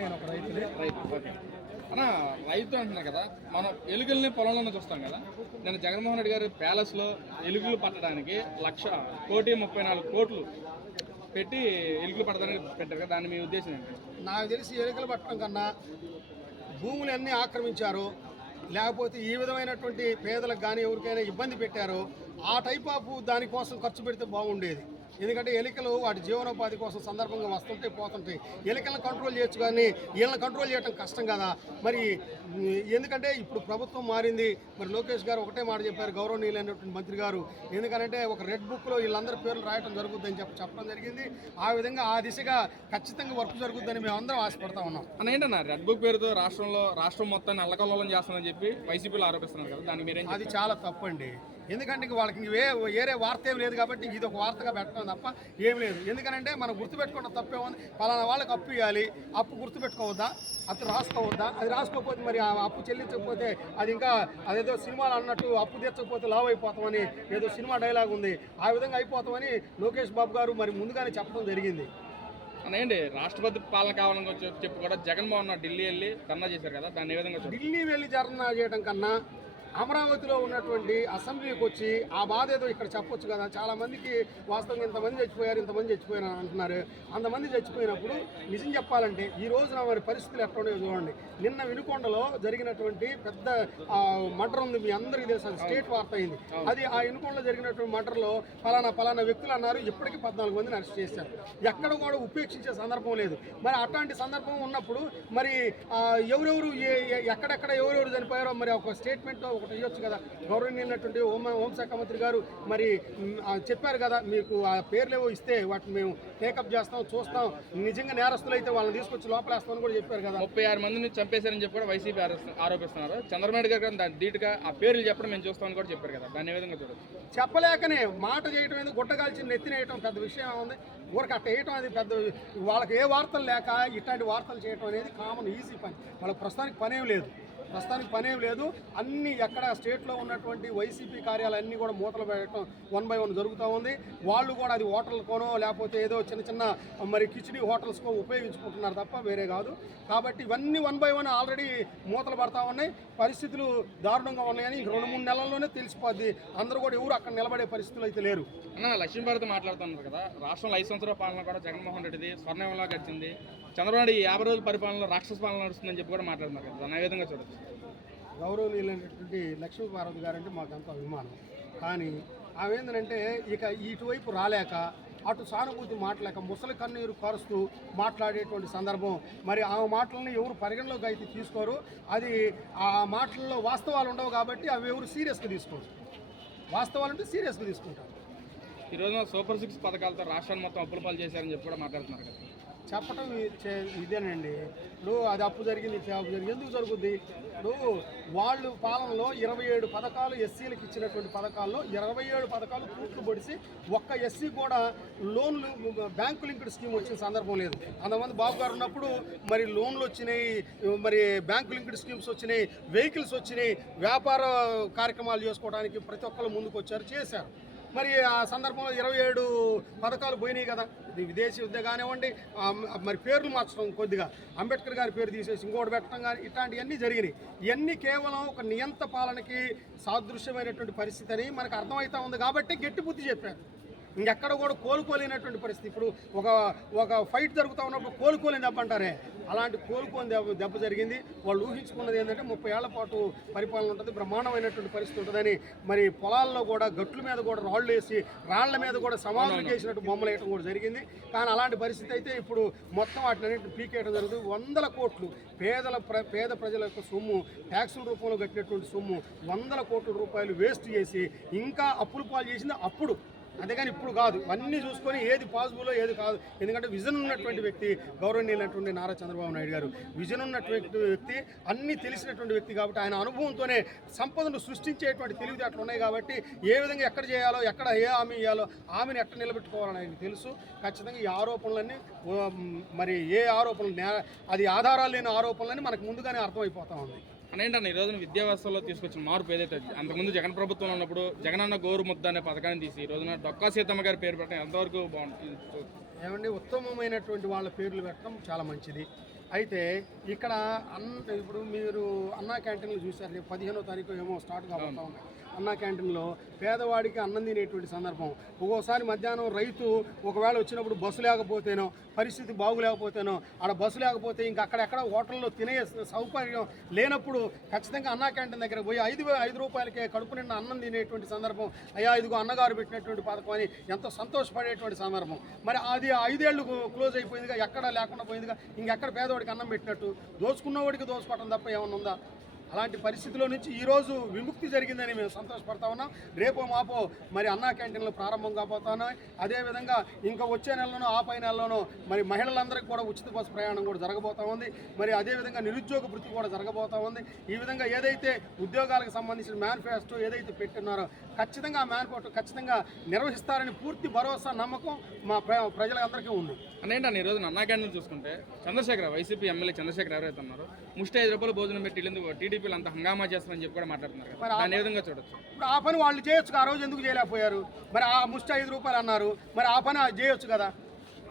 నేను ఒక రైతుని. ఓకే అన్న, రైతు అంటున్నాయి కదా, మనం ఎలుకల్ని పొలంలోనే చూస్తాం కదా. నేను జగన్మోహన్ రెడ్డి గారు ప్యాలెస్లో ఎలుకలు పట్టడానికి 1,34,00,00,000 పెట్టి ఎలుకలు పట్టడానికి పెట్టారు కదా, దాన్ని మీ ఉద్దేశం ఏంటి? నాకు తెలిసి ఎలుకలు పట్టడం కన్నా భూములు అన్నీ ఆక్రమించారు, లేకపోతే ఈ విధమైనటువంటి పేదలకు కానీ ఎవరికైనా ఇబ్బంది పెట్టారో ఆ టైప్ ఆఫ్ దానికోసం ఖర్చు పెడితే బాగుండేది. ఎందుకంటే ఎలుకలు వాటి జీవనోపాధి కోసం సందర్భంగా వస్తుంటాయి పోతుంటాయి. ఎలుకలను కంట్రోల్ చేయొచ్చు కానీ వీళ్ళని కంట్రోల్ చేయడం కష్టం కదా. మరి ఎందుకంటే ఇప్పుడు ప్రభుత్వం మారింది. మరి లోకేష్ గారు ఒకటే మాట చెప్పారు, గౌరవనీయులైనటువంటి మంత్రి గారు. ఎందుకంటే ఒక రెడ్ బుక్లో వీళ్ళందరి పేర్లు రాయడం జరుగుతుందని చెప్పడం జరిగింది. ఆ విధంగా ఆ దిశగా ఖచ్చితంగా వర్క్ జరుగుతుందని మేము అందరం ఆశపడతా ఉన్నాం. అన్న ఏంటన్నా రెడ్ బుక్ పేరుతో రాష్ట్రం మొత్తాన్ని అల్లకల్లోలం చేస్తుందని చెప్పి వైసీపీలో ఆరోపిస్తున్నారు కదా, దానికి మీరేం? అది చాలా తప్పండి. ఎందుకంటే వాళ్ళకి వేరే వార్త ఏం లేదు కాబట్టి ఇది ఒక వార్తగా పెట్టడం తప్ప ఏం లేదు. ఎందుకంటే మనం గుర్తుపెట్టుకోవడం తప్పే ఉంది. పలానా వాళ్ళకి అప్పు ఇవ్వాలి, అప్పు గుర్తుపెట్టుకోవద్దా, అప్పు రాసుకోవద్దా? అది రాసుకోకపోతే మరి ఆ అప్పు చెల్లించకపోతే అది ఇంకా అదేదో సినిమాలు అన్నట్టు అప్పు తీర్చకపోతే లావ్ అయిపోతామని ఏదో సినిమా డైలాగ్ ఉంది, ఆ విధంగా అయిపోతామని లోకేష్ బాబు గారు మరి ముందుగానే చెప్పడం జరిగింది. అనండి రాష్ట్రపతి పాలన కావాలని చెప్పి కూడా జగన్మోహన్ ఢిల్లీ వెళ్ళి ధర్నా చేశారు కదా, దాన్ని ఏ విధంగా? ఢిల్లీ వెళ్ళి ధర్నా చేయడం కన్నా అమరావతిలో ఉన్నటువంటి అసెంబ్లీకి వచ్చి ఆ బాధ ఏదో ఇక్కడ చెప్పొచ్చు కదా. చాలామందికి వాస్తవంగా ఇంతమంది చచ్చిపోయారు అంటున్నారు. అంతమంది చచ్చిపోయినప్పుడు నిజం చెప్పాలంటే ఈ రోజున మరి పరిస్థితులు ఎట్లా ఉన్నాయో చూడండి. నిన్న వినుకొండలో జరిగినటువంటి పెద్ద మర్డర్ ఉంది, మీ అందరికీ తెలుసు, అది స్టేట్ వార్త అయింది. అది ఆ వినుకొండలో జరిగినటువంటి మర్డర్లో పలానా వ్యక్తులు అన్నారు, ఇప్పటికీ 14 మందిని అరెస్ట్ చేశారు. ఎక్కడ కూడా ఉపేక్షించే సందర్భం లేదు. మరి అట్లాంటి సందర్భం ఉన్నప్పుడు మరి ఎవరెవరు ఎక్కడెక్కడ ఎవరెవరు చనిపోయారో మరి ఒక స్టేట్మెంట్లో ఒకటి ఇవ్వచ్చు కదా. గౌరవనీయులైనటువంటి హోంశాఖ మంత్రి గారు మరి చెప్పారు కదా, మీకు ఆ పేర్లేవో ఇస్తే వాటిని మేము టేకప్ చేస్తాం, చూస్తాం, నిజంగా నేరస్తులు అయితే వాళ్ళని తీసుకొచ్చి లోపలేస్తామని కూడా చెప్పారు కదా. 36 మందిని చంపేశారని చెప్పి కూడా వైసీపీ ఆరోపిస్తున్నారు. చంద్రబాబు గారు దాని ధీటుగా ఆ పేర్లు చెప్పడం మేము చూస్తామని కూడా చెప్పారు కదా, దాన్ని ఏ విధంగా చూడొచ్చు? చెప్పలేకనే మాట చేయటం ఎందుకు, గుట్టగాల్చి నెత్తినేయటం పెద్ద విషయం ఉంది. ఊరికి అట్ట వేయటం అది పెద్ద, వాళ్ళకి ఏ వార్తలు లేక ఇట్లాంటి వార్తలు చేయటం అనేది కామన్ ఈజీ పని. వాళ్ళకి ప్రస్తుతానికి పనేం లేదు. అన్ని ఎక్కడ స్టేట్లో ఉన్నటువంటి వైసీపీ కార్యాలన్నీ కూడా మూతలు పెట్టడం 1 by 1 జరుగుతూ ఉంది. వాళ్ళు కూడా అది హోటల్కోనో లేకపోతే ఏదో చిన్న మరి కిచిడి హోటల్స్కో ఉపయోగించుకుంటున్నారు తప్ప వేరే కాదు. కాబట్టి ఇవన్నీ 1 by 1 ఆల్రెడీ మూతలు పడతా ఉన్నాయి. పరిస్థితులు దారుణంగా ఉన్నాయని 2-3 నెలల్లోనే తెలిసిపోద్ది. అందరూ కూడా ఎవరు అక్కడ నిలబడే పరిస్థితులు అయితే లేరు. అన్న లక్ష్మీభారతి మాట్లాడుతున్నారు కదా, రాష్ట్రంలో 5 సంవత్సరాల పాలన కూడా జగన్మోహన్ రెడ్డిది స్వర్ణంలా గడిచింది. చంద్రబాబు 50 రోజుల పరిపాలనలో రాక్షస పాలన నడుస్తుందని చెప్పి కూడా మాట్లాడుతున్నారు కదా, దాన్ని ఏ విధంగా చూడొచ్చు? గౌరవనీయులైనటువంటి లక్ష్మీభారతి గారంటే మాకు ఎంతో అభిమానం. కానీ ఆమె ఏంటంటే ఇక ఇటువైపు రాలేక అటు సానుభూతి మాట్లాడలేక ముసలి కన్నీరు కారుస్తూ మాట్లాడేటువంటి సందర్భం. మరి ఆ మాటలను ఎవరు పరిగణలోకి అయితే తీసుకోరు. అది ఆ మాటల్లో వాస్తవాలు ఉండవు కాబట్టి అవి ఎవరు సీరియస్గా తీసుకోరు. వాస్తవాలు అంటే సీరియస్గా తీసుకుంటారు. ఈ రోజున సూపర్ 6 పథకాలతో రాష్ట్రాన్ని మొత్తం అప్పుల పాలు చేశారని చెప్పి కూడా మాట్లాడుతున్నారు కదా. చెప్పటం ఇదేనండి. ఇప్పుడు అది అప్పు జరిగింది ఎందుకు జరుగుద్ది? ఇప్పుడు వాళ్ళు పాలనలో 27 పథకాలు ఎస్సీలకు ఇచ్చినటువంటి పథకాల్లో 27 పథకాలు పూర్తి పొడిసి ఒక్క ఎస్సీ కూడా లోన్లు బ్యాంకు లింక్డ్ స్కీమ్ వచ్చిన సందర్భం లేదు. అంతమంది బాబు గారు ఉన్నప్పుడు మరి లోన్లు వచ్చినాయి, మరి బ్యాంకు లింక్డ్ స్కీమ్స్ వచ్చినాయి, వెహికల్స్ వచ్చినాయి, వ్యాపార కార్యక్రమాలు చేసుకోవడానికి ప్రతి ఒక్కరు ముందుకు వచ్చారు, చేశారు. మరి ఆ సందర్భంలో 27 పథకాలు పోయినాయి కదా. ఇది విదేశీ విద్య కానివ్వండి, మరి పేర్లు మార్చడం, కొద్దిగా అంబేద్కర్ గారి పేరు తీసేసి ఇంకోటి పెట్టడం కానీ ఇట్లాంటివన్నీ జరిగినాయి. ఇవన్నీ కేవలం ఒక నియంత పాలనకి సాదృశ్యమైనటువంటి పరిస్థితి అని మనకు అర్థమవుతా ఉంది కాబట్టి గట్టి బుద్ధి చెప్పారు. ఇంకెక్కడ కూడా కోలుకోలేనటువంటి పరిస్థితి. ఇప్పుడు ఒక ఫైట్ జరుగుతూ ఉన్నప్పుడు కోలుకోలేని దెబ్బ అంటారే, అలాంటి కోలుకోని దెబ్బ జరిగింది. వాళ్ళు ఊహించుకున్నది ఏంటంటే 30 ఏళ్ల పాటు పరిపాలన ఉంటుంది, బ్రహ్మాండమైనటువంటి పరిస్థితి ఉంటుందని. మరి పొలాల్లో కూడా గట్ల మీద కూడా రాళ్ళు వేసి రాళ్ల మీద కూడా సమాధులు చేసినట్టు బొమ్మలు వేయడం కూడా జరిగింది. కానీ అలాంటి పరిస్థితి అయితే ఇప్పుడు మొత్తం వాటిని పీకేయడం జరుగుతుంది. 100 కోట్లు పేద ప్రజల యొక్క సొమ్ము, ట్యాక్సుల రూపంలో కట్టినటువంటి సొమ్ము 100 కోట్ల రూపాయలు వేస్ట్ చేసి ఇంకా అప్పులు పాలు చేసింది అప్పుడు. అంతేగాని ఇప్పుడు కాదు. అన్నీ చూసుకొని ఏది పాసిబుల్లో ఏది కాదు. ఎందుకంటే విజన్ ఉన్నటువంటి వ్యక్తి గౌరవనీయులైనటువంటి నారా చంద్రబాబు నాయుడు గారు. విజన్ ఉన్నటువంటి వ్యక్తి, అన్నీ తెలిసినటువంటి వ్యక్తి కాబట్టి ఆయన అనుభవంతోనే సంపదను సృష్టించేటువంటి తెలివితేటలు ఉన్నాయి కాబట్టి ఏ విధంగా ఎక్కడ చేయాలో, ఎక్కడ ఏ హామీ ఇవ్వాలో, హామీని ఎక్కడ నిలబెట్టుకోవాలని ఆయనకు తెలుసు. ఖచ్చితంగా ఈ ఆరోపణలన్నీ మరి ఏ ఆరోపణలు అది ఆధారాలు లేని ఆరోపణలని మనకు ముందుగానే అర్థమైపోతా ఉంది. అనేంటన్న ఈ రోజున విద్యా వ్యవస్థలో తీసుకొచ్చిన మార్పు ఏదైతే అంతకుముందు జగన్ ప్రభుత్వంలో ఉన్నప్పుడు జగనన్న గోరు ముద్ద అనే పథకాన్ని తీసి ఈ రోజున డొక్కా సీతమ్మ గారి పేరు పెట్టడం ఎంతవరకు బాగుంటుంది? ఏమండి, ఉత్తమమైనటువంటి వాళ్ళ పేర్లు పెట్టడం చాలా మంచిది. అయితే ఇక్కడ ఇప్పుడు మీరు అన్నా క్యాంటీన్లు చూశారు, రేపు 15వ తారీఖు ఏమో స్టార్ట్ కాబోతా ఉంది. అన్నా క్యాంటీన్లో పేదవాడికి అన్నం తినేటువంటి సందర్భం. ఒక్కోసారి మధ్యాహ్నం రైతు ఒకవేళ వచ్చినప్పుడు బస్సు లేకపోతేనో, పరిస్థితి బాగులేకపోతేనో, ఆడ బస్సు లేకపోతే ఇంక అక్కడెక్కడ హోటల్లో తినే సౌకర్యం లేనప్పుడు ఖచ్చితంగా అన్నా క్యాంటీన్ దగ్గర పోయి 5 రూపాయలకే కడుపు నిండా అన్నం తినేటువంటి సందర్భం. అయ్యా ఇదిగో అన్నగారు పెట్టినటువంటి పథకం అని ఎంతో సంతోషపడేటువంటి సందర్భం. మరి అది 5 ఏళ్ళు క్లోజ్ అయిపోయిందిగా, ఎక్కడ లేకుండా పోయిందిగా. ఇంకెక్కడ పేదవాడికి అన్నం పెట్టినట్టు, దోచుకున్నవాడికి దోచుకోవటం తప్ప ఏమన్నా ఉందా? అలాంటి పరిస్థితుల్లో నుంచి ఈరోజు విముక్తి జరిగిందని మేము సంతోషపడతా ఉన్నాం. రేపో మాపో మరి అన్నా క్యాంటీన్లు ప్రారంభం కాబోతున్నాయి. అదేవిధంగా ఇంకా వచ్చే నెలలోనో ఆ పై నెలలోనో మరి మహిళలందరికీ కూడా ఉచిత బస్సు ప్రయాణం కూడా జరగబోతా ఉంది. మరి అదేవిధంగా నిరుద్యోగ వృత్తి కూడా జరగబోతా ఉంది. ఈ విధంగా ఏదైతే ఉద్యోగాలకు సంబంధించిన మేనిఫెస్టో ఏదైతే పెట్టినారో ఖచ్చితంగా ఆ మేనిఫెస్టో ఖచ్చితంగా నిర్వహిస్తారని పూర్తి భరోసా, నమ్మకం మా ప్రజలందరికీ ఉంది. అనేంటని ఈరోజు అన్నా క్యాంటీన్ చూసుకుంటే చంద్రశేఖర్, వైసీపీ ఎమ్మెల్యే చంద్రశేఖర్ ఎవరైతే ఉన్నారో ముష్టి 5 రూపాయలు భోజనం పెట్టి టీడీపీలు అంతా హంగామా చేస్తారని చెప్పి కూడా మాట్లాడుతున్నారు. దాన్ని ఏ విధంగా చూడొచ్చు? ఇప్పుడు ఆ పని వాళ్ళు చేయొచ్చు, ఆ రోజు ఎందుకు చేయలేకపోయారు? మరి ఆ ముష్టి 5 రూపాయలు అన్నారు, మరి ఆ పని చేయొచ్చు కదా.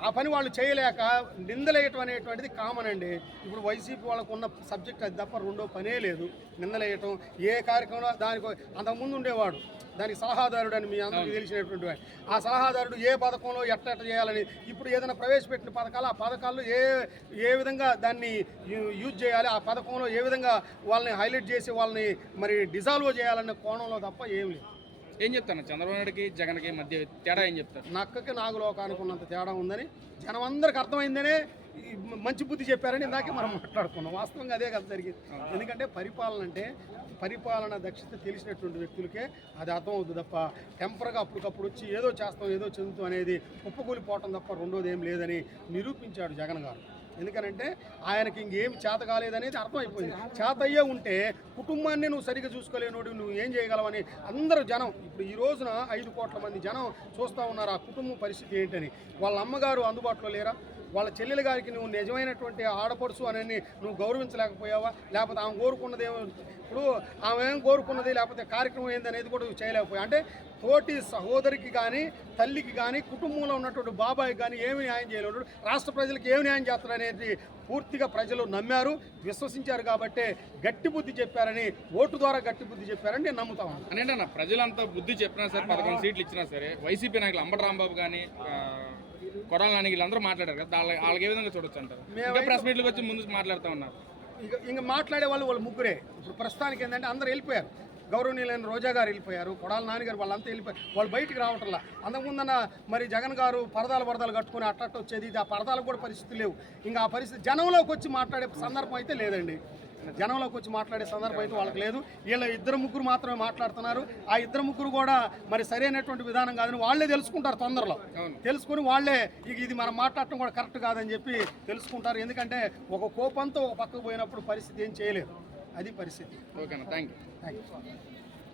ఆ పని వాళ్ళు చేయలేక నిందలేయటం అనేటువంటిది కామన్ అండి. ఇప్పుడు వైసీపీ వాళ్ళకు ఉన్న సబ్జెక్ట్ అది తప్ప రెండో పనే లేదు. నిందలేయటం ఏ కార్యక్రమంలో దానికి అంతకుముందు ఉండేవాడు, దానికి సలహాదారుడు అని మీ అందరికీ తెలిసినటువంటి వాడు. ఆ సలహాదారుడు ఏ పథకంలో ఎట్ట చేయాలని, ఇప్పుడు ఏదైనా ప్రవేశపెట్టిన పథకాలు ఆ పథకాల్లో ఏ విధంగా దాన్ని యూజ్ చేయాలి, ఆ పథకంలో ఏ విధంగా వాళ్ళని హైలైట్ చేసి వాళ్ళని మరి డిజాల్వ్ చేయాలనే కోణంలో తప్ప ఏం లేదు. ఏం చెప్తాను చంద్రబాబు నాయుడుకి జగన్కి మధ్య తేడా ఏం చెప్తారు? నక్కకి నాగులోకానికి ఉన్నంత తేడా ఉందని జనం అందరికి అర్థమైందనే మంచి బుద్ధి చెప్పారని ఇందాకే మనం మాట్లాడుకున్నాం. వాస్తవంగా అదే కదా జరిగింది. ఎందుకంటే పరిపాలన దక్షత తెలిసినటువంటి వ్యక్తులకే అది అర్థం అవుతుంది తప్ప టెంపర్గా అప్పటికప్పుడు వచ్చి ఏదో చేస్తాం ఏదో చెందుతాం అనేది కుప్పకూలిపోవటం తప్ప రెండోది ఏం లేదని నిరూపించాడు జగన్ గారు. ఎందుకనంటే ఆయనకి ఇంకేం చేత కాలేదనేది అర్థమైపోయింది. చేత అయ్యే ఉంటే కుటుంబాన్ని నువ్వు సరిగ్గా చూసుకోలేనోడు నువ్వు ఏం చేయగలవని అందరూ జనం ఇప్పుడు ఈ రోజున 5 కోట్ల మంది జనం చూస్తూ ఉన్నారు ఆ కుటుంబం పరిస్థితి ఏంటని. వాళ్ళ అమ్మగారు అందుబాటులో లేరా? వాళ్ళ చెల్లెల గారికి నువ్వు నిజమైనటువంటి ఆడపడుచు అని నువ్వు గౌరవించలేకపోయావా? లేకపోతే ఆమె కోరుకున్నది ఏమో, ఇప్పుడు ఆమె ఏం కోరుకున్నది లేకపోతే కార్యక్రమం ఏందనేది కూడా చేయలేకపోయా. అంటే తోటి సహోదరికి కానీ తల్లికి కానీ కుటుంబంలో ఉన్నటువంటి బాబాయికి కానీ ఏమి న్యాయం చేయలేడు, రాష్ట్ర ప్రజలకు ఏమి న్యాయం చేస్తారు అనేది పూర్తిగా ప్రజలు నమ్మారు, విశ్వసించారు. కాబట్టి గట్టి బుద్ధి చెప్పారని, ఓటు ద్వారా గట్టి బుద్ధి చెప్పారని నేను నమ్ముతాను. అనేంటన్నా ప్రజలంతా బుద్ధి చెప్పినా సరే 11 సీట్లు ఇచ్చినా సరే వైసీపీ నాయకులు అంబటి రాంబాబు కానీ కొడాల నాని వీళ్ళందరూ మాట్లాడారు కదా, వాళ్ళకి ఏ విధంగా చూడొచ్చు అంటారు? ఇంకా ప్రెస్ మీట్లకు వచ్చి ముందు మాట్లాడుతూ ఉన్నారు. ఇంకా మాట్లాడే వాళ్ళు ముగ్గురే. ఇప్పుడు ప్రస్తుతానికి ఏంటంటే అందరూ వెళ్ళిపోయారు. గౌరవనీయులైన రోజా గారు వెళ్ళిపోయారు, కొడాల నాన్నగారు వాళ్ళంతా వెళ్ళిపోయారు. వాళ్ళు బయటికి రావట్లా. అంతకుముందన్న మరి జగన్ గారు పరదాలు కట్టుకుని అట్టట్టు వచ్చేది, ఆ పరదాలకు కూడా పరిస్థితి లేవు. ఇంకా ఆ పరిస్థితి జనంలోకి వచ్చి మాట్లాడే సందర్భం అయితే లేదండి. జనంలోకి వచ్చి మాట్లాడే సందర్భం అయితే వాళ్ళకి లేదు. వీళ్ళ 2 మాత్రమే మాట్లాడుతున్నారు. ఆ 2 కూడా మరి సరైనటువంటి విధానం కాదని వాళ్ళే తెలుసుకుంటారు తొందరలో. తెలుసుకుని వాళ్ళే ఇది మనం మాట్లాడటం కూడా కరెక్ట్ కాదని చెప్పి తెలుసుకుంటారు. ఎందుకంటే ఒక కోపంతో ఒక పక్కకు పోయినప్పుడు పరిస్థితి ఏం చేయలేదు. అది పరిస్థితి. ఓకేనా, థ్యాంక్ యూ.